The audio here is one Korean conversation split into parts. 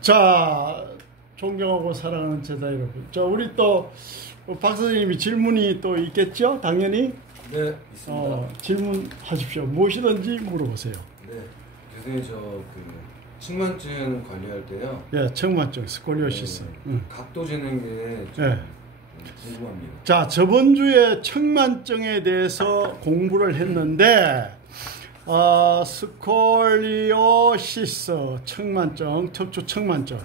자, 존경하고 사랑하는 제자 여러분. 자, 우리 또 박 선생님이 질문이 또 있겠죠? 당연히. 네, 있습니다. 질문하십시오. 무엇이든지 물어보세요. 네, 교수님 측만증 관리할 때요. 예, 측만증, 스콜리오시스. 네, 각도 재는 게 좀 궁금합니다. 자, 저번 주에 측만증에 대해서 공부를 했는데 스콜리오시스, 측만증, 척추 측만증.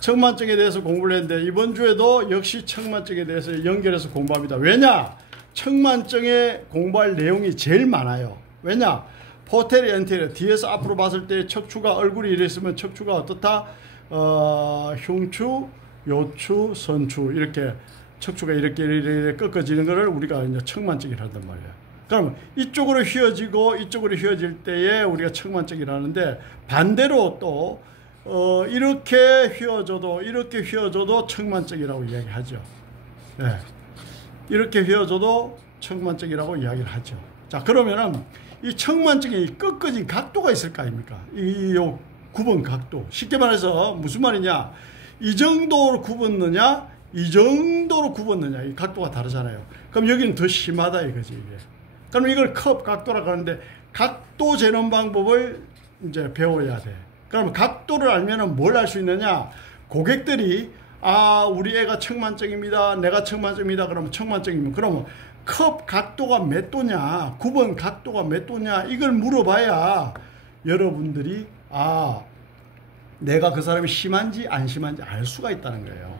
측만증에 대해서 공부를 했는데 이번 주에도 역시 측만증에 대해서 연결해서 공부합니다. 왜냐? 측만증에 공부할 내용이 제일 많아요. 왜냐? 포테리어, 엔테리어, 뒤에서 앞으로 봤을 때 척추가 얼굴이 이랬으면 척추가 어떻다? 흉추, 요추, 선추 이렇게 척추가 이렇게 꺾어지는 것을 우리가 이제 측만증이라 한단 말이에요. 그럼 이쪽으로 휘어지고 이쪽으로 휘어질 때에 우리가 측만증이라는데 반대로 또 이렇게 휘어져도 측만증이라고 이야기하죠. 네. 이렇게 휘어져도 측만증이라고 이야기를 하죠. 자, 그러면은 이 측만증에 꺾어진 각도가 있을 거 아닙니까? 이 굽은 각도. 쉽게 말해서 무슨 말이냐? 이 정도로 굽었느냐? 이 정도로 굽었느냐? 이 각도가 다르잖아요. 그럼 여기는 더 심하다 이거지, 이게. 그럼 이걸 컵 각도라고 하는데 각도 재는 방법을 이제 배워야 돼. 그러면 각도를 알면은 뭘 알 수 있느냐? 고객들이 우리 애가 측만증입니다. 내가 측만증입니다. 그러면 측만증이면 그러면 컵 각도가 몇 도냐? 굽은 각도가 몇 도냐? 이걸 물어봐야 여러분들이 내가 그 사람이 심한지 안 심한지 알 수가 있다는 거예요.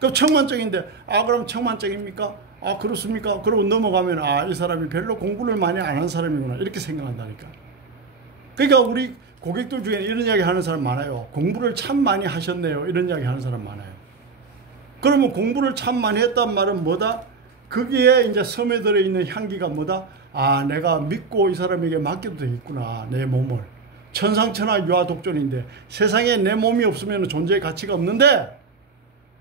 그럼 측만증인데 그럼 측만증입니까? 그렇습니까? 그러고 넘어가면 이 사람이 별로 공부를 많이 안 한 사람이구나 이렇게 생각한다니까. 그러니까 우리 고객들 중에 이런 이야기 하는 사람 많아요. 공부를 참 많이 하셨네요. 이런 이야기 하는 사람 많아요. 그러면 공부를 참 많이 했단 말은 뭐다? 거기에 이제 섬에 들어있는 향기가 뭐다? 내가 믿고 이 사람에게 맡겨도 되겠구나. 내 몸을. 천상천하 유아독존인데 세상에 내 몸이 없으면 존재의 가치가 없는데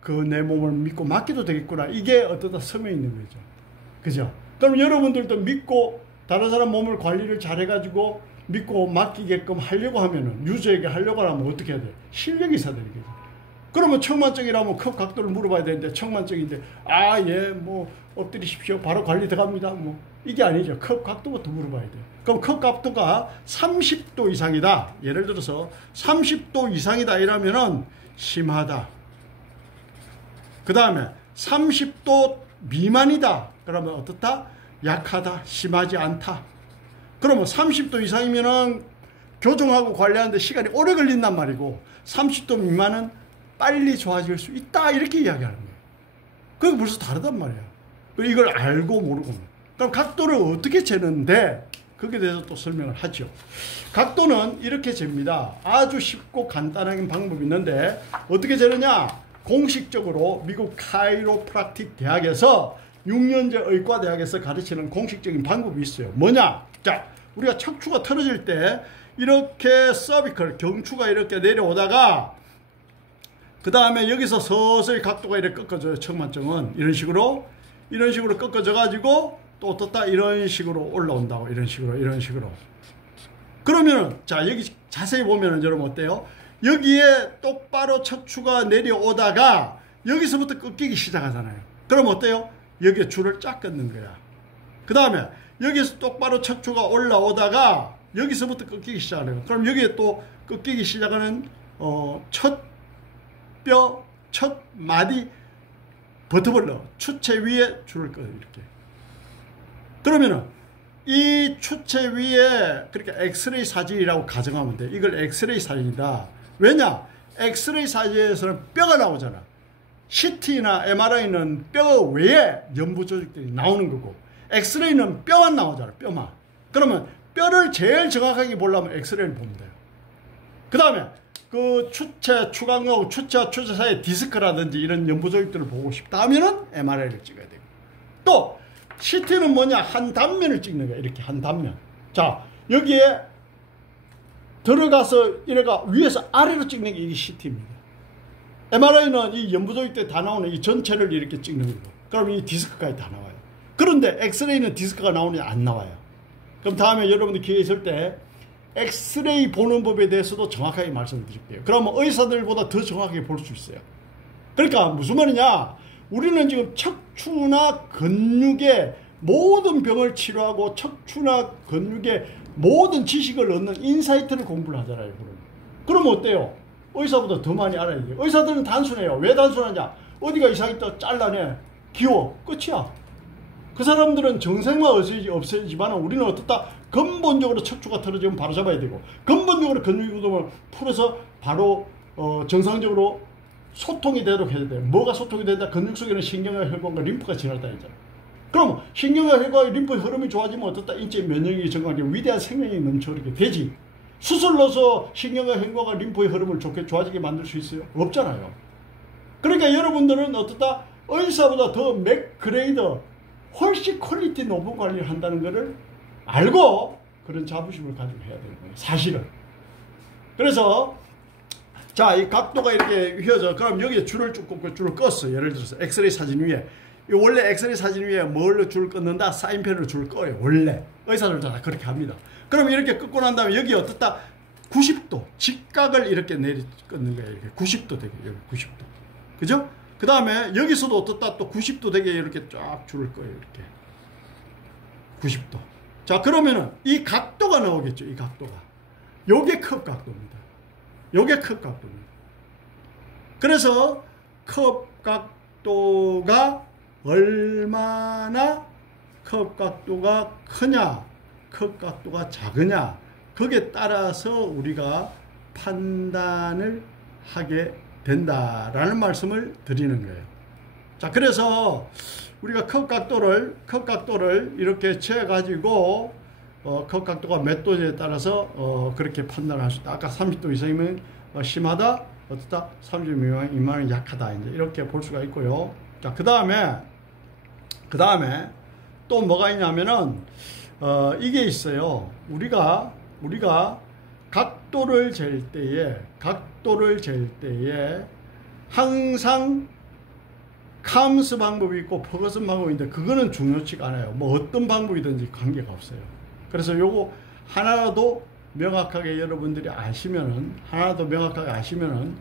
그 내 몸을 믿고 맡겨도 되겠구나. 이게 어떠다 섬에 있는 거죠. 그죠? 그럼 여러분들도 믿고 다른 사람 몸을 관리를 잘 해가지고 믿고 맡기게끔 하려고 하면은 유저에게 하려고 하면 어떻게 해야 돼? 실력이 있어야 되는 거죠. 그러면 측만증이라면 컵 각도를 물어봐야 되는데 측만증인데 엎드리십시오. 바로 관리 들어갑니다. 이게 아니죠. 컵 각도부터 물어봐야 돼요. 그럼 컵 각도가 30도 이상이다. 예를 들어서 30도 이상이다 이러면은 심하다. 그 다음에 30도 미만이다. 그러면 어떻다? 약하다. 심하지 않다. 그러면 30도 이상이면은 교정하고 관리하는데 시간이 오래 걸린단 말이고 30도 미만은 빨리 좋아질 수 있다. 이렇게 이야기하는 거예요. 그게 벌써 다르단 말이에요. 이걸 알고 모르고. 그럼 각도를 어떻게 재는데 거기에 대해서 또 설명을 하죠. 각도는 이렇게 잽니다. 아주 쉽고 간단한 방법이 있는데 어떻게 재느냐? 공식적으로 미국 카이로프락틱 대학에서 6년제 의과대학에서 가르치는 공식적인 방법이 있어요. 뭐냐? 자, 우리가 척추가 틀어질 때 이렇게 서비컬, 경추가 이렇게 내려오다가 그 다음에 여기서 서서히 각도가 이렇게 꺾어져요. 측만증은 이런 식으로 꺾어져 가지고 또 떴다 이런 식으로 올라온다고. 이런 식으로 그러면은 자, 여기 자세히 보면은 여러분 어때요? 여기에 똑바로 척추가 내려오다가 여기서부터 꺾이기 시작하잖아요. 그럼 어때요? 여기에 줄을 쫙 끊는 거야. 그 다음에 여기서 똑바로 척추가 올라오다가 여기서부터 꺾이기 시작하는 거야. 그럼 여기에 또 꺾이기 시작하는 첫 마디 버터블러 추체 위에 줄을 끊어요. 이렇게. 그러면은 이 추체 위에 그렇게 엑스레이 사진이라고 가정하면 돼. 이걸 엑스레이 사진이다. 왜냐? 엑스레이 사진에서는 뼈가 나오잖아. CT나 MRI는 뼈 외에 연부 조직들이 나오는 거고 엑스레이는 뼈만 나오잖아. 뼈만. 그러면 뼈를 제일 정확하게 보려면 엑스레이를 보면 돼요. 그 다음에 그 추체, 추간하고 추체와 추체 사이에 디스크라든지 이런 연부 조직들을 보고 싶다 하면은 MRI를 찍어야 되고 또 CT는 뭐냐? 한 단면을 찍는 거야. 이렇게 한 단면. 자, 여기에 들어가서 이래가 위에서 아래로 찍는 게 이게 CT입니다. MRI는 이 연부조직 때 다 나오는 이 전체를 이렇게 찍는 거고 그럼 이 디스크까지 다 나와요. 그런데 엑스레이는 디스크가 나오느냐? 안 나와요. 그럼 다음에 여러분들 기회 있을 때 엑스레이 보는 법에 대해서도 정확하게 말씀드릴게요. 그러면 의사들보다 더 정확하게 볼 수 있어요. 그러니까 무슨 말이냐, 우리는 지금 척추나 근육의 모든 병을 치료하고 척추나 근육의 모든 지식을 얻는 인사이트를 공부를 하잖아요. 그러면 어때요? 의사보다 더 많이 알아야 돼요. 의사들은 단순해요. 왜 단순하냐? 어디가 이상했다 잘라내, 기워, 끝이야. 그 사람들은 정색만 없애지만 우리는 어떻다? 근본적으로 척추가 틀어지면 바로 잡아야 되고, 근본적으로 근육 운동을 풀어서 바로 정상적으로 소통이 되도록 해야 돼요. 뭐가 소통이 된다? 근육 속에는 신경과 혈관과 림프가 지나다 했잖아. 그럼 신경과 혈관과 림프 흐름이 좋아지면 어떻다? 인체 면역력이 증가하고 위대한 생명이 넘쳐오게 되지. 수술 넣어서 신경과 혈관과 림프의 흐름을 좋아지게 만들 수 있어요? 없잖아요. 그러니까 여러분들은 어떻다? 의사보다 더 맥그레이더, 훨씬 퀄리티 높은 관리를 한다는 것을 알고 그런 자부심을 가지고 해야 되는 거예요. 사실은. 그래서 자, 이 각도가 이렇게 휘어져. 그럼 여기에 줄을 쭉 꽂고 줄을 껐어. 예를 들어서 엑스레이 사진 위에. 원래 엑스레이 사진 위에 뭘로 줄을 긋는다? 사인펜으로 줄을 꺼요. 원래. 의사들도 다 그렇게 합니다. 그럼 이렇게 긋고 난 다음에 여기 어떻다? 90도. 직각을 이렇게 긋는 거예요. 이렇게 90도 되게. 여기 90도. 그죠? 그 다음에 여기서도 어떻다? 또 90도 되게 이렇게 쫙 줄을 꺼요. 이렇게. 90도. 자, 그러면은 이 각도가 나오겠죠. 이 각도가. 요게 컵 각도입니다. 요게 컵 각도입니다. 그래서 컵 각도가 얼마나 컵 각도가 크냐, 컵 각도가 작으냐, 거기에 따라서 우리가 판단을 하게 된다라는 말씀을 드리는 거예요. 자, 그래서 우리가 컵 각도를 이렇게 재가지고 컵 각도가 몇 도에 따라서 그렇게 판단할 수 있다. 아까 30도 이상이면 심하다, 어떻다? 30도 미만은 약하다. 이제 이렇게 볼 수가 있고요. 자, 그 다음에 또 뭐가 있냐면은 이게 있어요. 우리가 각도를 잴 때에 항상 카운스 방법이 있고 퍼거슨 방법이 있는데 그거는 중요치가 않아요. 뭐 어떤 방법이든지 관계가 없어요. 그래서 요거 하나라도 명확하게 여러분들이 아시면은,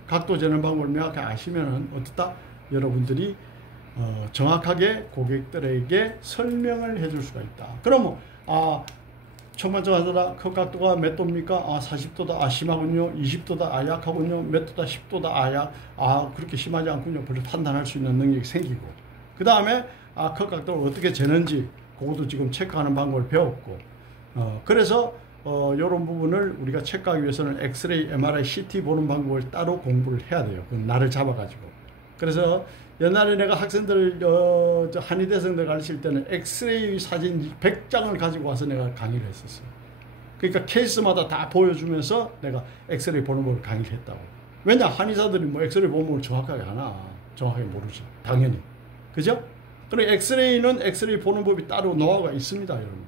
각도 재는 방법을 명확하게 아시면은 어떻다? 여러분들이 정확하게 고객들에게 설명을 해줄 수가 있다. 그러면 첫 번째 하더라, 컵 각도가 몇 도입니까? 40도다. 심하군요. 20도다. 약하군요. 몇 도다. 10도다. 그렇게 심하지 않군요. 별로 판단할 수 있는 능력이 생기고, 그 다음에 컵 각도를 어떻게 재는지 그것도 지금 체크하는 방법을 배웠고, 그래서 이런 부분을 우리가 체크하기 위해서는 엑스레이, MRI, CT 보는 방법을 따로 공부를 해야 돼요. 그 날을 잡아가지고. 그래서 옛날에 내가 학생들, 한의대생들 가르칠 때는 엑스레이 사진 100장을 가지고 와서 내가 강의를 했었어요. 그러니까 케이스마다 다 보여주면서 내가 엑스레이 보는 법을 강의를 했다고. 왜냐? 한의사들이 뭐 엑스레이 보는 법을 정확하게 하나? 정확하게 모르지. 당연히. 그죠? 그리고 엑스레이는 엑스레이 보는 법이 따로 노하우가 있습니다, 여러분.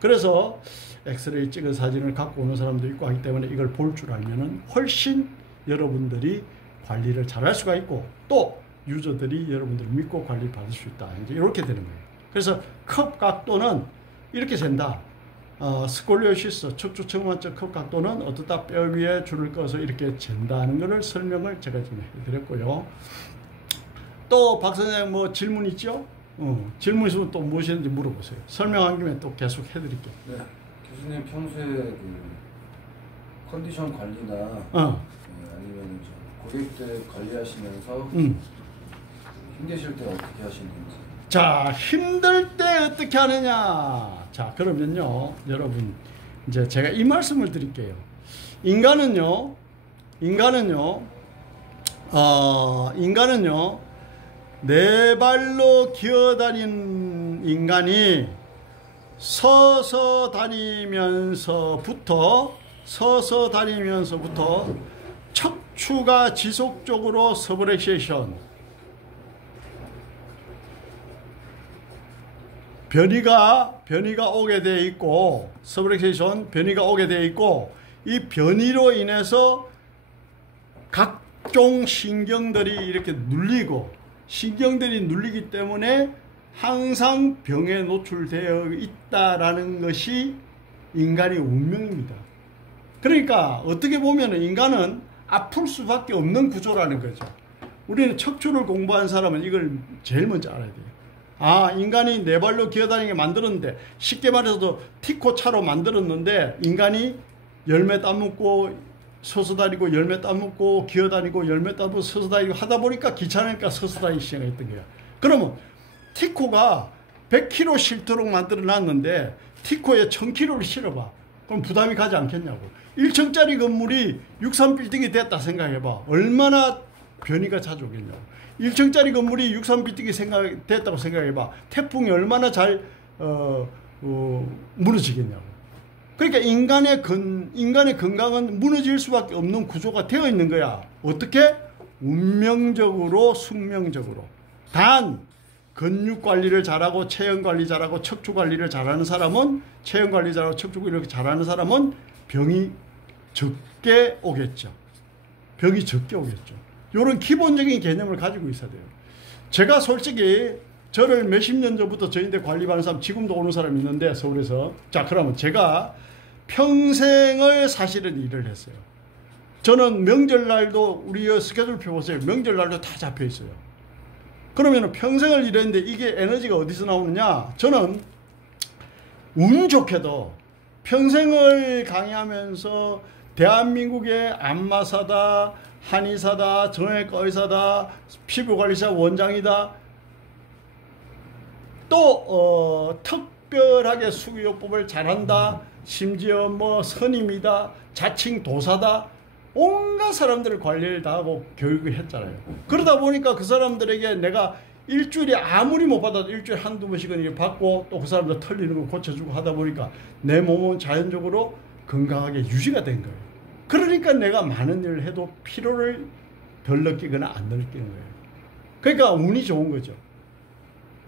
그래서 엑스레이 찍은 사진을 갖고 오는 사람도 있고 하기 때문에 이걸 볼 줄 알면은 훨씬 여러분들이 관리를 잘할 수가 있고, 또 유저들이 여러분들을 믿고 관리 받을 수 있다. 이제 이렇게 되는 거예요. 그래서 컵 각도는 이렇게 잰다. 스콜리오시스, 척추 측만적 컵 각도는 어떻다? 뼈 위에 줄을 꺼서 이렇게 잰다는 것을 설명을 제가 지금 해드렸고요. 또 박 선생님 뭐 질문 있죠? 질문 있으면 또 무엇이든지 물어보세요. 설명한 김에 또 계속 해드릴게요. 네, 교수님 평소에 그 컨디션 관리나 아니면 고객들 관리하시면서 힘드실 때 어떻게 하시는지. 자, 힘들 때 어떻게 하느냐. 자, 그러면요, 여러분, 이제 제가 이 말씀을 드릴게요. 인간은요, 네 발로 기어다니는 인간이 서서 다니면서부터 척추가 지속적으로 서브렉세이션, 변이가 오게 돼 있고, 서브렉세이션 변이가 오게 돼 있고, 이 변이로 인해서 각종 신경들이 이렇게 눌리고, 신경들이 눌리기 때문에 항상 병에 노출되어 있다라는 것이 인간의 운명입니다. 그러니까 어떻게 보면 인간은 아플 수밖에 없는 구조라는 거죠. 우리는 척추를 공부한 사람은 이걸 제일 먼저 알아야 돼요. 아, 인간이 네 발로 기어다니게 만들었는데, 쉽게 말해서 티코차로 만들었는데 인간이 열매 따먹고 서서 다니고 열매 따먹고 기어다니고 열매 따먹고 서서 다니고 하다 보니까 귀찮으니까 서서 다니기 시작했던 거야. 그러면 티코가 100kg 실도록 만들어 놨는데 티코에 1000kg를 실어봐. 그럼 부담이 가지 않겠냐고. 1층짜리 건물이 63빌딩이 됐다 생각해봐. 얼마나 변이가 자주 오겠냐고. 1층짜리 건물이 63빌딩이 됐다고 생각해봐. 태풍이 얼마나 잘 무너지겠냐고. 그러니까 인간의 건강은 무너질 수밖에 없는 구조가 되어 있는 거야. 어떻게? 운명적으로, 숙명적으로. 단 근육 관리를 잘하고 체형 관리 잘하고 척추 관리를 잘하는 사람은, 체형 관리 잘하고 척추 관리 잘하는 사람은 병이 적게 오겠죠. 병이 적게 오겠죠. 이런 기본적인 개념을 가지고 있어야 돼요. 제가 솔직히 저를 몇십 년 전부터 저인데 관리받는 사람, 지금도 오는 사람이 있는데 서울에서. 자, 그러면 제가 평생을 사실은 일을 했어요. 저는 명절날도, 우리 스케줄표 보세요. 명절날도 다 잡혀 있어요. 그러면 평생을 일했는데 이게 에너지가 어디서 나오느냐? 저는 운 좋게도 평생을 강의하면서 대한민국의 안마사다, 한의사다, 정형외과 의사다, 피부관리사 원장이다, 또 특별하게 수기요법을 잘한다, 심지어 뭐 선임이다, 자칭 도사다, 온갖 사람들을 관리를 다 하고 교육을 했잖아요. 그러다 보니까 그 사람들에게 내가 일주일에 아무리 못 받아도 일주일에 한두 번씩은 이렇게 받고, 또 그 사람들 털리는 거 고쳐주고 하다 보니까 내 몸은 자연적으로 건강하게 유지가 된 거예요. 그러니까 내가 많은 일을 해도 피로를 덜 느끼거나 안 느끼는 거예요. 그러니까 운이 좋은 거죠.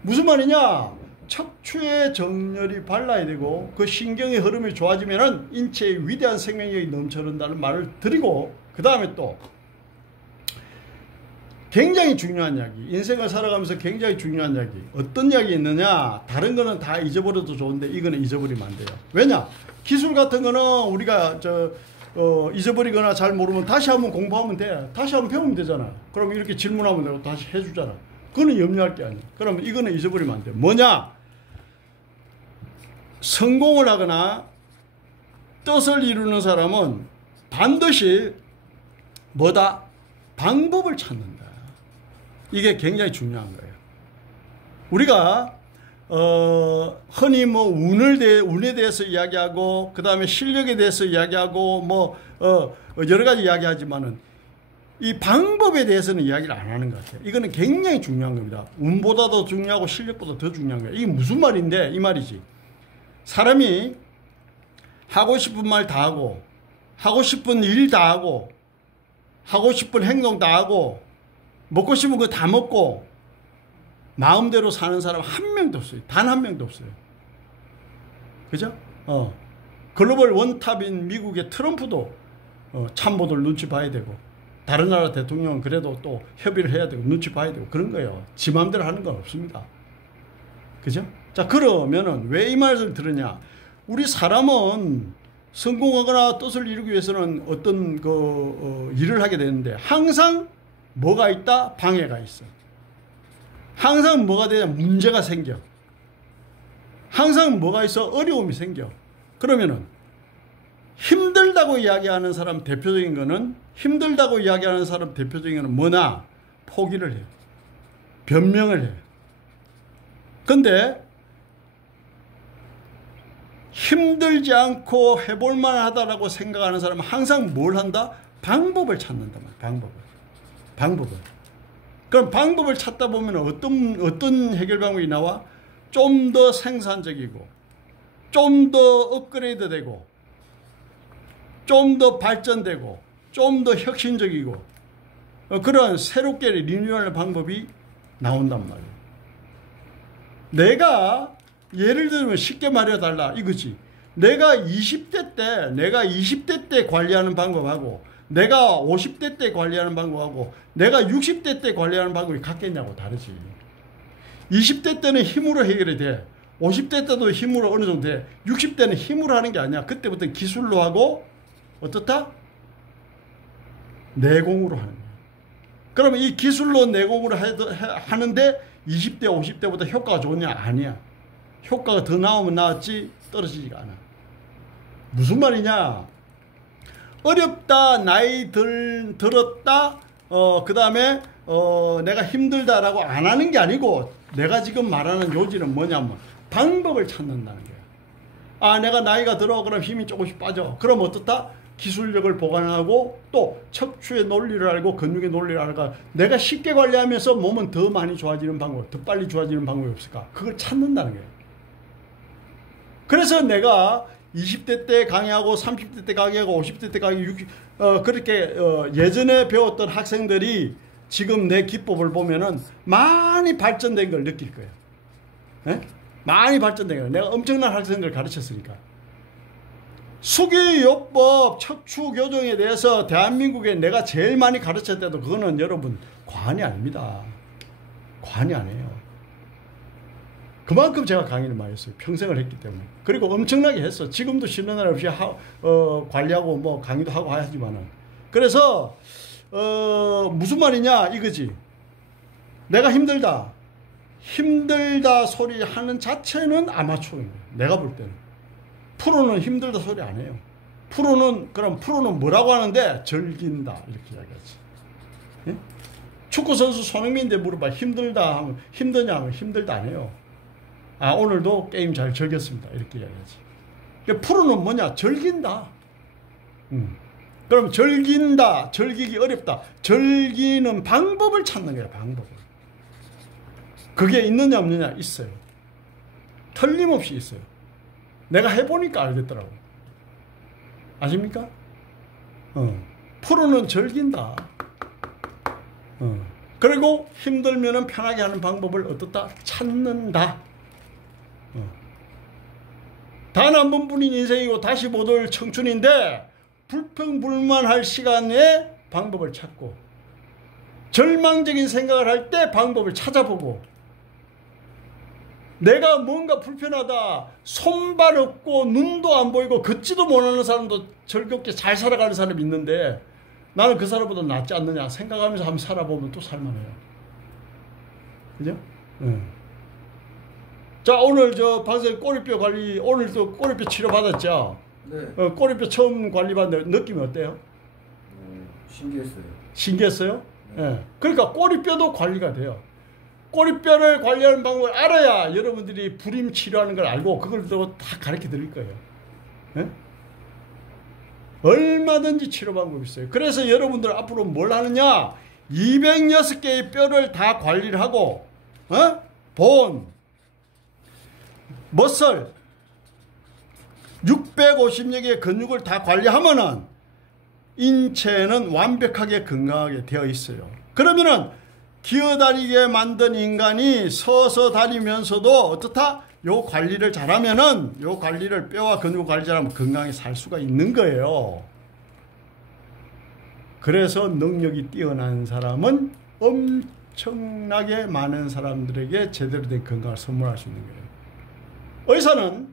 무슨 말이냐? 척추의 정렬이 발라야 되고 그 신경의 흐름이 좋아지면은 인체에 위대한 생명력이 넘쳐난다는 말을 드리고, 그 다음에 또 굉장히 중요한 이야기, 인생을 살아가면서 굉장히 중요한 이야기, 어떤 이야기 있느냐? 다른 거는 다 잊어버려도 좋은데 이거는 잊어버리면 안 돼요. 왜냐? 기술 같은 거는 우리가 잊어버리거나 잘 모르면 다시 한번 공부하면 돼. 다시 한번 배우면 되잖아. 그럼 이렇게 질문하면 되고 다시 해주잖아. 그거는 염려할 게 아니야. 그러면 이거는 잊어버리면 안 돼. 뭐냐? 성공을 하거나 뜻을 이루는 사람은 반드시 뭐다? 방법을 찾는다. 이게 굉장히 중요한 거예요. 우리가 흔히 뭐 운에 대해서 이야기하고, 그 다음에 실력에 대해서 이야기하고, 뭐 여러 가지 이야기하지만은 이 방법에 대해서는 이야기를 안 하는 것 같아요. 이거는 굉장히 중요한 겁니다. 운보다도 중요하고 실력보다 더 중요한 거예요. 이게 무슨 말인데? 이 말이지. 사람이 하고 싶은 말 다 하고, 하고 싶은 일 다 하고, 하고 싶은 행동 다 하고, 먹고 싶은 거 다 먹고, 마음대로 사는 사람 한 명도 없어요. 단 한 명도 없어요. 그죠? 글로벌 원탑인 미국의 트럼프도 참모들 눈치 봐야 되고, 다른 나라 대통령은 그래도 또 협의를 해야 되고 눈치 봐야 되고 그런 거예요. 지 마음대로 하는 건 없습니다. 그죠? 자, 그러면은 왜 이 말을 들으냐? 우리 사람은 성공하거나 뜻을 이루기 위해서는 어떤 일을 하게 되는데 항상 뭐가 있다? 방해가 있어. 항상 뭐가 되냐? 문제가 생겨. 항상 뭐가 있어? 어려움이 생겨. 그러면은 힘들다고 이야기하는 사람 대표적인 거는, 힘들다고 이야기하는 사람 대표적인 거는 뭐냐? 포기를 해요. 변명을 해요. 근데 힘들지 않고 해볼만 하다라고 생각하는 사람은 항상 뭘 한다? 방법을 찾는다. 방법을. 그럼 방법을 찾다 보면 어떤 해결 방법이 나와? 좀 더 생산적이고, 좀 더 업그레이드 되고, 좀 더 발전되고, 좀 더 혁신적이고, 그런 새롭게 리뉴얼 방법이 나온단 말이에요. 내가 예를 들면 쉽게 말해달라 이거지. 내가 20대 때 관리하는 방법하고, 내가 50대 때 관리하는 방법하고, 내가 60대 때 관리하는 방법이 같겠냐고. 다르지. 20대 때는 힘으로 해결이 돼. 50대 때도 힘으로 어느 정도 돼. 60대는 힘으로 하는 게 아니야. 그때부터 기술로 하고 어떻다? 내공으로 하는 거예요. 그러면 이 기술로 내공으로 하는데 20대 50대보다 효과가 좋냐? 아니야. 효과가 더 나오면 나왔지 떨어지지가 않아. 무슨 말이냐? 어렵다, 나이 들었다, 그 다음에 내가 힘들다라고 안 하는 게 아니고, 내가 지금 말하는 요지는 뭐냐면 방법을 찾는다는 거야. 아, 내가 나이가 들어. 그럼 힘이 조금씩 빠져. 그럼 어떻다? 기술력을 보완하고 또 척추의 논리를 알고 근육의 논리를 알고, 내가 쉽게 관리하면서 몸은 더 많이 좋아지는 방법, 더 빨리 좋아지는 방법이 없을까? 그걸 찾는다는 거예요. 그래서 내가 20대 때 강의하고 30대 때 강의하고 50대 때 강의 그렇게 예전에 배웠던 학생들이 지금 내 기법을 보면은 많이 발전된 걸 느낄 거예요. 에? 많이 발전된 거예요. 내가 엄청난 학생들을 가르쳤으니까. 수기요법, 척추교정에 대해서 대한민국에 내가 제일 많이 가르쳤을 때도 그거는 여러분 과언이 아닙니다. 과언이 아니에요. 그만큼 제가 강의를 많이 했어요. 평생을 했기 때문에. 그리고 엄청나게 했어. 지금도 쉬는 날 없이 관리하고 뭐 강의도 하고 하지만은. 그래서 무슨 말이냐 이거지. 내가 힘들다. 힘들다 소리 하는 자체는 아마추어인 거예요. 내가 볼 때는. 프로는 힘들다 소리 안 해요. 그럼 프로는 뭐라고 하는데? 즐긴다. 이렇게 이야기하지. 예? 축구선수 손흥민인데 물어봐. 힘들다 하면, 힘드냐 하면 힘들다 안 해요. 아, 오늘도 게임 잘 즐겼습니다. 이렇게 이야기하지. 그러니까 프로는 뭐냐? 즐긴다. 그럼 즐긴다. 즐기기 어렵다. 즐기는 방법을 찾는 거야. 방법을. 그게 있느냐 없느냐? 있어요. 틀림없이 있어요. 내가 해보니까 알겠더라고. 아십니까? 프로는 즐긴다. 그리고 힘들면은 편하게 하는 방법을 어떻다? 찾는다. 단 한 번뿐인 인생이고 다시 못 올 청춘인데 불평불만할 시간에 방법을 찾고, 절망적인 생각을 할 때 방법을 찾아보고, 내가 뭔가 불편하다, 손발 없고 눈도 안 보이고 걷지도 못하는 사람도 즐겁게 잘 살아가는 사람이 있는데 나는 그 사람보다 낫지 않느냐 생각하면서 한번 살아보면 또 살만해요. 그죠? 자, 오늘 저 방송 꼬리뼈 관리, 오늘 또 꼬리뼈 치료 받았죠? 네. 꼬리뼈 처음 관리 받는데 느낌이 어때요? 신기했어요. 신기했어요? 네. 네. 그러니까 꼬리뼈도 관리가 돼요. 꼬리뼈를 관리하는 방법을 알아야 여러분들이 불임 치료하는 걸 알고 그걸 또 다 가르쳐 드릴 거예요. 네? 얼마든지 치료 방법이 있어요. 그래서 여러분들 앞으로 뭘 하느냐? 206개의 뼈를 다 관리를 하고, 본, 머슬, 650여 개의 근육을 다 관리하면은 인체는 완벽하게 건강하게 되어 있어요. 그러면은 기어다니게 만든 인간이 서서 다니면서도 어떻다? 요 관리를 잘하면은, 요 관리를 뼈와 근육 관리 잘하면 건강하게 살 수가 있는 거예요. 그래서 능력이 뛰어난 사람은 엄청나게 많은 사람들에게 제대로 된 건강을 선물할 수 있는 거예요. 의사는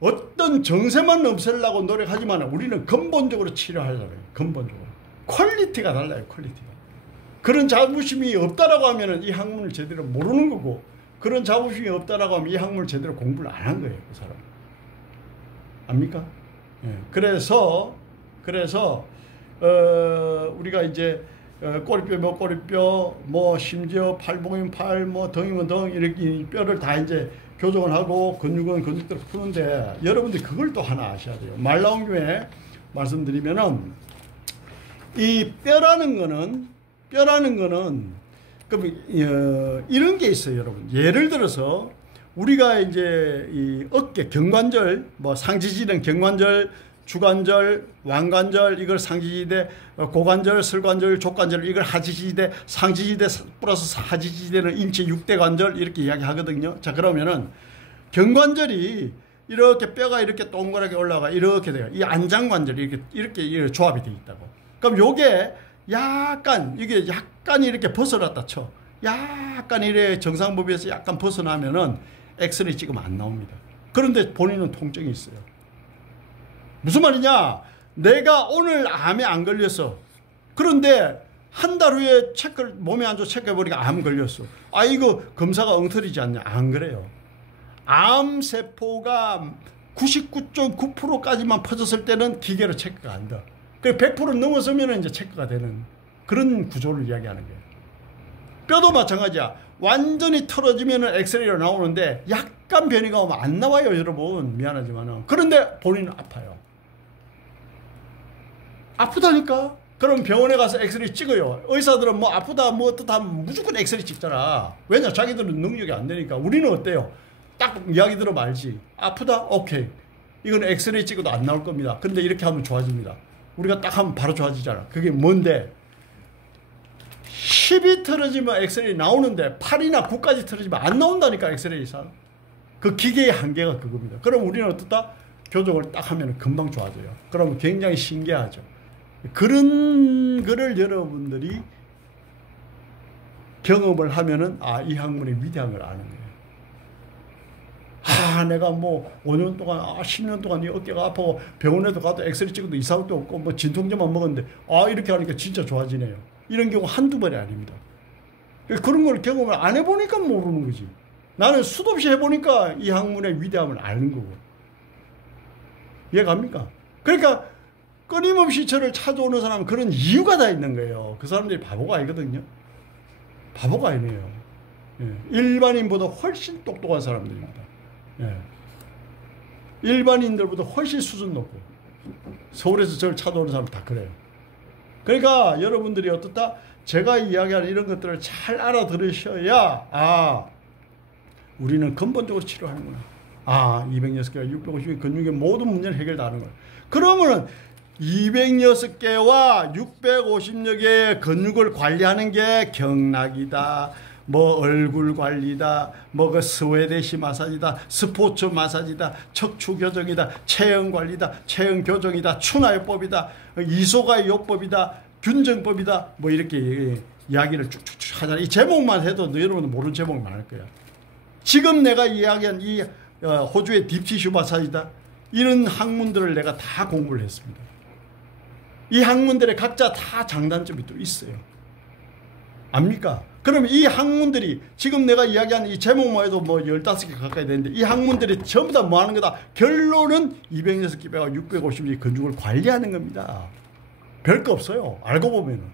어떤 정세만 없애려고 노력하지만 우리는 근본적으로 치료하려고 해요. 근본적으로. 퀄리티가 달라요. 퀄리티가. 그런 자부심이 없다라고 하면 이 학문을 제대로 모르는 거고, 그런 자부심이 없다라고 하면 이 학문을 제대로 공부를 안 한 거예요. 그 사람. 압니까? 예. 그래서 우리가 이제 꼬리뼈 뭐 꼬리뼈, 뭐 심지어 팔복이면 팔, 뭐 등이면 등, 이렇게 뼈를 다 이제 교정을 하고 근육은 근육대로 푸는데, 여러분들이 그걸 또 하나 아셔야 돼요. 말 나온 김에 말씀드리면은, 이 뼈라는 거는 이런 게 있어요, 여러분. 예를 들어서 우리가 이제 이 어깨 경관절, 뭐 상지지대는 경관절, 주관절, 왕관절, 이걸 상지지대, 고관절, 설관절, 족관절, 이걸 하지지대, 상지지대 플러스 하지지대는 인체 6대 관절, 이렇게 이야기하거든요. 자, 그러면은 경관절이 이렇게 뼈가 이렇게 동그랗게 올라가 이렇게 돼요. 이 안장관절이 이렇게 조합이 되어 있다고. 그럼 요게 이게 약간 이렇게 벗어났다 쳐. 약간 이래 정상부비에서 약간 벗어나면은 엑스레이 찍으면 안 나옵니다. 그런데 본인은 통증이 있어요. 무슨 말이냐? 내가 오늘 암에 안 걸렸어. 그런데 한 달 후에 몸이 안 좋아 체크해보니까 암 걸렸어. 아, 이거 검사가 엉터리지 않냐? 안 그래요. 암세포가 99.9%까지만 퍼졌을 때는 기계로 체크가 안 돼. 100% 넘어서면 이제 체크가 되는 그런 구조를 이야기하는 거예요. 뼈도 마찬가지야. 완전히 틀어지면 엑스레이로 나오는데 약간 변이가 오면 안 나와요, 여러분. 미안하지만. 그런데 본인은 아파요. 아프다니까? 그럼 병원에 가서 엑스레이 찍어요. 의사들은 뭐 아프다 뭐 어떻다 무조건 엑스레이 찍잖아. 왜냐? 자기들은 능력이 안 되니까. 우리는 어때요? 딱 이야기 들어 말지. 아프다? 오케이. 이건 엑스레이 찍어도 안 나올 겁니다. 근데 이렇게 하면 좋아집니다. 우리가 딱 하면 바로 좋아지잖아. 그게 뭔데? 10이 틀어지면 엑스레이 나오는데 8이나 9까지 틀어지면 안 나온다니까, 엑스레이상. 그 기계의 한계가 그겁니다. 그럼 우리는 어떻다? 교정을 딱 하면 금방 좋아져요. 그러면 굉장히 신기하죠. 그런 거를 여러분들이 경험을 하면은, 아, 이 학문의 위대한 걸 아는 거예요. 아, 내가 뭐 5년 동안, 10년 동안 이 어깨가 아파고 병원에도 가도 엑스레이 찍어도 이상도 없고 뭐 진통제만 먹었는데, 아, 이렇게 하니까 진짜 좋아지네요. 이런 경우 한두 번이 아닙니다. 그런 걸 경험을 안 해보니까 모르는 거지. 나는 수도 없이 해보니까 이 학문의 위대함을 아는 거고. 이해갑니까? 그러니까 끊임없이 저를 찾아오는 사람은 그런 이유가 다 있는 거예요. 그 사람들이 바보가 아니거든요. 바보가 아니에요. 예. 일반인보다 훨씬 똑똑한 사람들입니다. 예. 일반인들보다 훨씬 수준 높고, 서울에서 저를 찾아오는 사람 다 그래요. 그러니까 여러분들이 어떻다? 제가 이야기하는 이런 것들을 잘 알아들으셔야, 아, 우리는 근본적으로 치료하는구나. 아, 206개와 650개 근육의 모든 문제를 해결 다 하는 거예요. 그러면은 206개와 650여 개의 근육을 관리하는 게 경락이다, 뭐 얼굴 관리다, 뭐 그 스웨데시 마사지다, 스포츠 마사지다, 척추 교정이다, 체형 관리다, 체형 교정이다, 추나요법이다, 이소가 요법이다, 균정법이다, 뭐 이렇게 이야기를 쭉쭉쭉 하잖아요. 이 제목만 해도 여러분은 모르는 제목이 많을 거야. 지금 내가 이야기한 이 호주의 딥티슈 마사지다, 이런 학문들을 내가 다 공부를 했습니다. 이 학문들의 각자 다 장단점이 또 있어요. 압니까? 그럼 이 학문들이 지금 내가 이야기한 이 제목만 해도 뭐 15개 가까이 되는데, 이 학문들이 전부 다 뭐 하는 거다? 결론은 206개와 650개 근육을 관리하는 겁니다. 별거 없어요. 알고 보면은.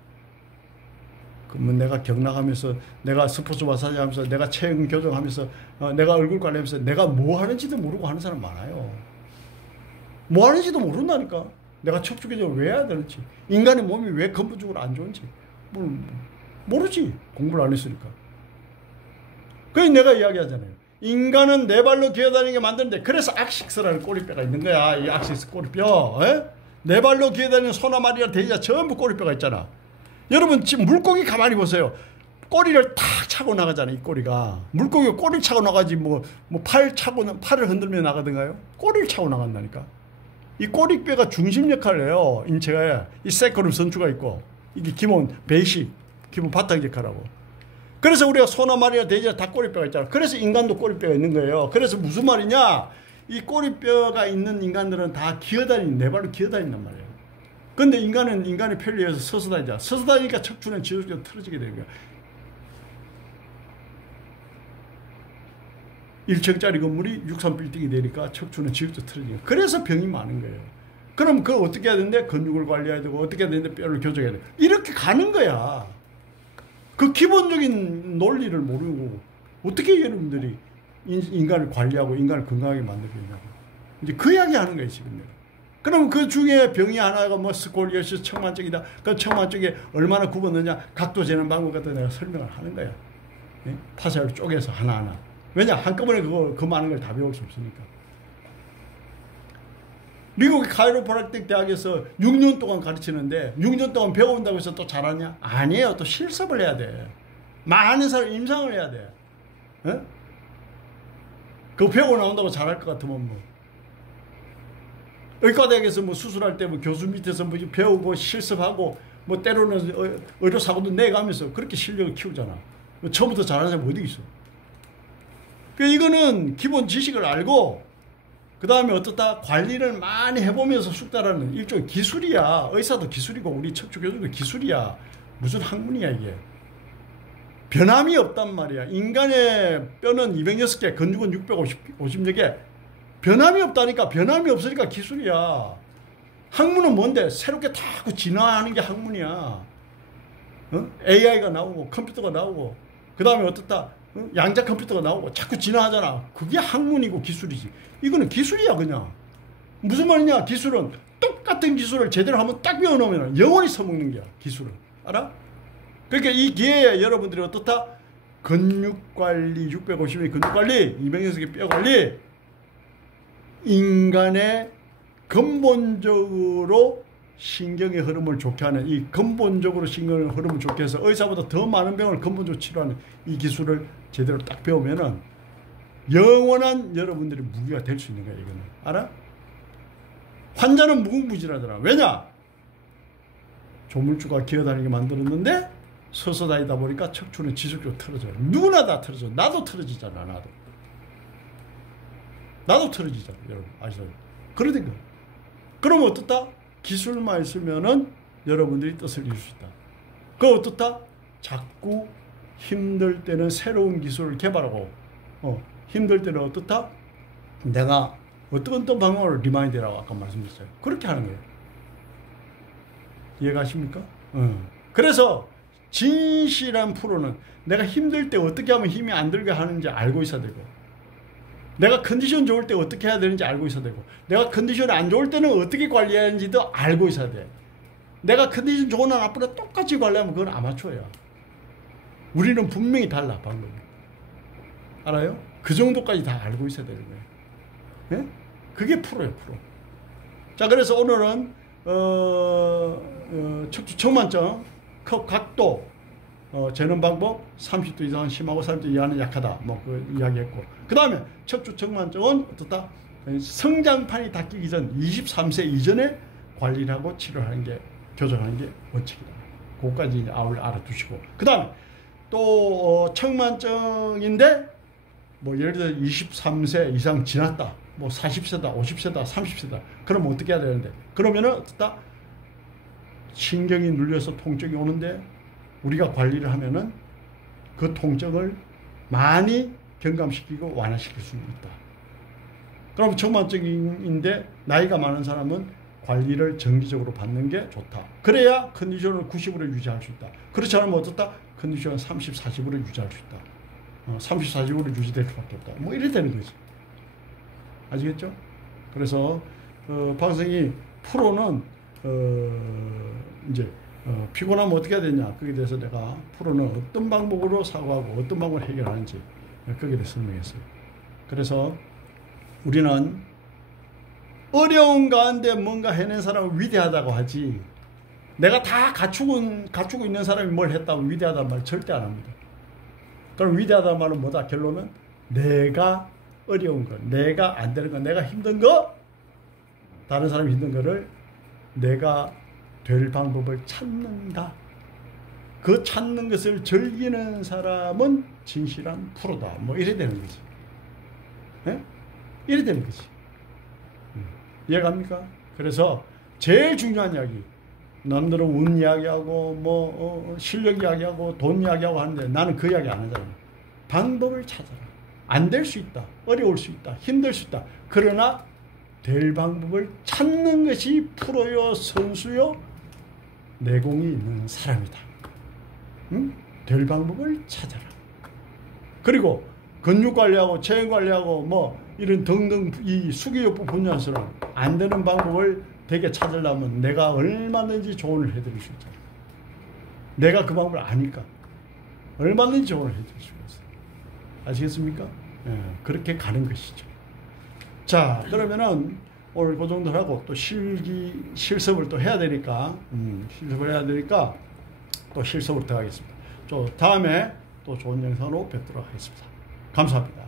그러면 내가 경락하면서, 내가 스포츠 마사지 하면서, 내가 체형 교정하면서, 내가 얼굴 관리하면서 내가 뭐 하는지도 모르고 하는 사람 많아요. 뭐 하는지도 모른다니까. 내가 척추 교정을 왜 해야 되는지, 인간의 몸이 왜 근본적으로 안 좋은지 모르지. 공부를 안 했으니까. 그래서 내가 이야기하잖아요. 인간은 네 발로 기어다니게 만드는데, 그래서 악식스라는 꼬리뼈가 있는 거야. 이 악식스 꼬리뼈. 에? 네 발로 기어다니는 소나 말이나 돼지가 전부 꼬리뼈가 있잖아. 여러분 지금 물고기 가만히 보세요. 꼬리를 탁 차고 나가잖아요. 이 꼬리가. 물고기가 꼬리를 차고 나가지 팔을 흔들며 나가던가요? 꼬리를 차고 나간다니까. 이 꼬리뼈가 중심 역할을 해요. 인체가. 이 세커룸 선추가 있고, 이게 기본 베이식, 기본 바탕 역할하고. 그래서 우리가 소나 말이나 돼지나 다 꼬리뼈가 있잖아. 그래서 인간도 꼬리뼈가 있는 거예요. 그래서 무슨 말이냐? 이 꼬리뼈가 있는 인간들은 다 네 발로 기어다닌단 말이에요. 근데 인간은 인간의 편리해서 서서 다니잖아. 서서 다니니까 척추는 지속적으로 틀어지게 되는 거야. 1층짜리 건물이 63빌딩이 되니까 척추는 지속적으로 틀어지는 거야. 그래서 병이 많은 거예요. 그럼 그걸 어떻게 해야 되는데? 근육을 관리해야 되고, 어떻게 해야 되는데? 뼈를 교정해야 되고. 이렇게 가는 거야. 그 기본적인 논리를 모르고 어떻게 여러분들이 인간을 관리하고 인간을 건강하게 만들겠냐고. 이제 그 이야기 하는 거예요, 지금 내가. 그럼 그 중에 병이 하나가 뭐 스콜리오시스, 청만증이다. 그 청만증에 얼마나 굽었느냐, 각도 재는 방법 같은 내가 설명을 하는 거야. 예? 파쇄를 쪼개서 하나하나. 왜냐? 한꺼번에 그 많은 걸 다 배울 수 없으니까. 미국의 카이로프랙틱 대학에서 6년 동안 가르치는데 6년 동안 배운다고 해서 또 잘하냐? 아니에요. 또 실습을 해야 돼. 많은 사람 임상을 해야 돼. 에? 그거 배우고 나온다고 잘할 것 같으면 뭐. 의과대학에서 뭐 수술할 때 뭐 교수 밑에서 뭐 배우고 실습하고 뭐 때로는 의료사고도 내가면서 그렇게 실력을 키우잖아. 처음부터 잘하는 사람이 어디 있어? 그러니까 이거는 기본 지식을 알고 그 다음에 어떻다? 관리를 많이 해보면서 숙달하는 일종의 기술이야. 의사도 기술이고 우리 척추교정도 기술이야. 무슨 학문이야 이게. 변함이 없단 말이야. 인간의 뼈는 206개, 근육은 650여 개. 변함이 없다니까. 변함이 없으니까 기술이야. 학문은 뭔데? 새롭게 자꾸 진화하는 게 학문이야. 어? AI가 나오고 컴퓨터가 나오고 그 다음에 어떻다? 어? 양자 컴퓨터가 나오고 자꾸 진화하잖아. 그게 학문이고 기술이지. 이거는 기술이야 그냥. 무슨 말이냐? 기술은 똑같은 기술을 제대로 한번 딱 배워놓으면 영원히 써먹는 게야. 기술은. 알아? 그러니까 이 기회에 여러분들이 어떻다? 근육관리, 650의 근육관리, 206의 뼈관리, 인간의 근본적으로 신경의 흐름을 좋게 하는 이 근본적으로 신경의 흐름을 좋게 해서 의사보다 더 많은 병을 근본적으로 치료하는 이 기술을 제대로 딱 배우면은 영원한 여러분들의 무기가 될 수 있는 거야 이거는. 알아? 환자는 무궁무진하더라. 왜냐? 조물주가 기어다니게 만들었는데 서서 다니다 보니까 척추는 지속적으로 틀어져요. 누구나 다 틀어져. 나도 틀어지잖아. 나도 틀어지잖아. 여러분 아시죠? 그러니까 그러면 어떻다? 기술만 있으면은 여러분들이 뜻을 이룰 수 있다. 그 어떻다? 자꾸 힘들 때는 새로운 기술을 개발하고 힘들 때는 어떻다? 내가 어떤 방법으로 리마인드라고 아까 말씀드렸어요. 그렇게 하는 거예요. 이해가십니까? 그래서 진실한 프로는 내가 힘들 때 어떻게 하면 힘이 안 들게 하는지 알고 있어야 되고, 내가 컨디션 좋을 때 어떻게 해야 되는지 알고 있어야 되고, 내가 컨디션이 안 좋을 때는 어떻게 관리해야 하는지도 알고 있어야 돼. 내가 컨디션 좋으나 나쁘나 똑같이 관리하면 그건 아마추어야. 우리는 분명히 달라 방법이. 알아요? 그 정도까지 다 알고 있어야 되는 거예요. 예? 그게 프로예요, 프로. 자, 그래서 오늘은 척추 청만증 각도 재는 방법 30도 이상은 심하고 30도 이하는 약하다. 뭐 그 이야기했고, 그 다음에 척추 청만증은 어떻다? 성장판이 닫히기 전 23세 이전에 관리를 하고 치료하는 게, 교정하는 게 원칙이다. 그것까지 이제 알아두시고, 그 다음에 또 청만증인데 뭐 예를 들어 23세 이상 지났다, 뭐 40세다, 50세다, 30세다. 그러면 어떻게 해야 되는데? 그러면은 어떻다? 신경이 눌려서 통증이 오는데 우리가 관리를 하면은 그 통증을 많이 경감시키고 완화시킬 수 있다. 그럼 청만증인데 나이가 많은 사람은 관리를 정기적으로 받는 게 좋다. 그래야 컨디션을 90으로 유지할 수 있다. 그렇지 않으면 어떻다? 컨디션을 30, 40으로 유지할 수 있다. 30, 40으로 유지될 수밖에 없다. 뭐 이래 되는 거지. 아시겠죠? 그래서 박선생이 프로는 이제 피곤하면 어떻게 해야 되냐, 거기에 대해서 내가 프로는 어떤 방법으로 사고하고 어떤 방법으로 해결하는지 거기에 대해서 설명했어요. 그래서 우리는 어려운 가운데 뭔가 해낸 사람을 위대하다고 하지, 내가 다 갖추고 있는 사람이 뭘 했다고 위대하다는 말 절대 안 합니다. 그럼 위대하다는 말은 뭐다? 결론은 내가 어려운 거, 내가 안 되는 거, 내가 힘든 거, 다른 사람이 힘든 거를 내가 될 방법을 찾는다. 그 찾는 것을 즐기는 사람은 진실한 프로다. 뭐 이래 되는 거지. 네? 이래 되는 거지. 이해갑니까? 그래서 제일 중요한 이야기, 남들은 운 이야기하고 뭐 실력 이야기하고 돈 이야기하고 하는데 나는 그 이야기 안 하잖아. 방법을 찾아라. 안 될 수 있다. 어려울 수 있다. 힘들 수 있다. 그러나 될 방법을 찾는 것이 프로요, 선수요, 내공이 있는 사람이다. 응? 될 방법을 찾아라. 그리고 근육 관리하고 체형 관리하고 뭐 이런 등등 이 수기요법 분야에서는 안 되는 방법을 되게 찾으려면 내가 얼마든지 조언을 해드릴 수 있잖아. 내가 그 방법을 아니까 얼마든지 조언을 해드릴 수 있어요. 아시겠습니까? 예, 그렇게 가는 것이죠. 자, 그러면은 오늘 그 정도 하고 또 실습을 또 해야 되니까, 실습을 해야 되니까 또 실습으로 들어가겠습니다. 또 다음에 또 좋은 영상으로 뵙도록 하겠습니다. 감사합니다.